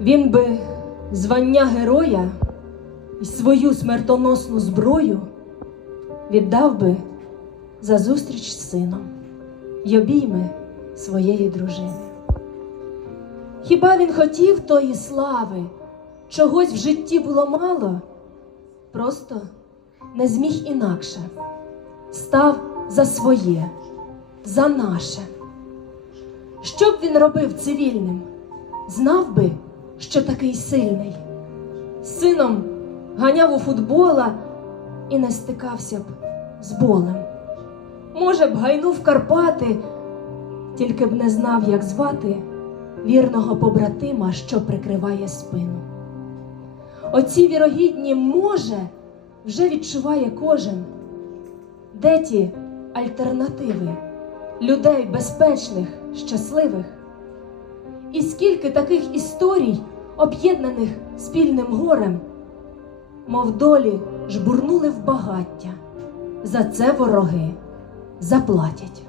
Він би звання героя і свою смертоносну зброю віддав би за зустріч з сином й обійми своєї дружини. Хіба він хотів тої слави, чогось в житті було мало? Просто не зміг інакше, став за своє, за наше. Що б він робив цивільним? Знав би, що такий сильний. Сином ганяв у футбола і не стикався б з болем. Може б, гайнув Карпати, тільки б не знав, як звати вірного побратима, що прикриває спину. Оці вірогідні може вже відчуває кожен. Де ті альтернативи людей безпечних, щасливих? І скільки таких історій, об'єднаних спільним горем, мов долі жбурнули в багаття, за це вороги заплатять.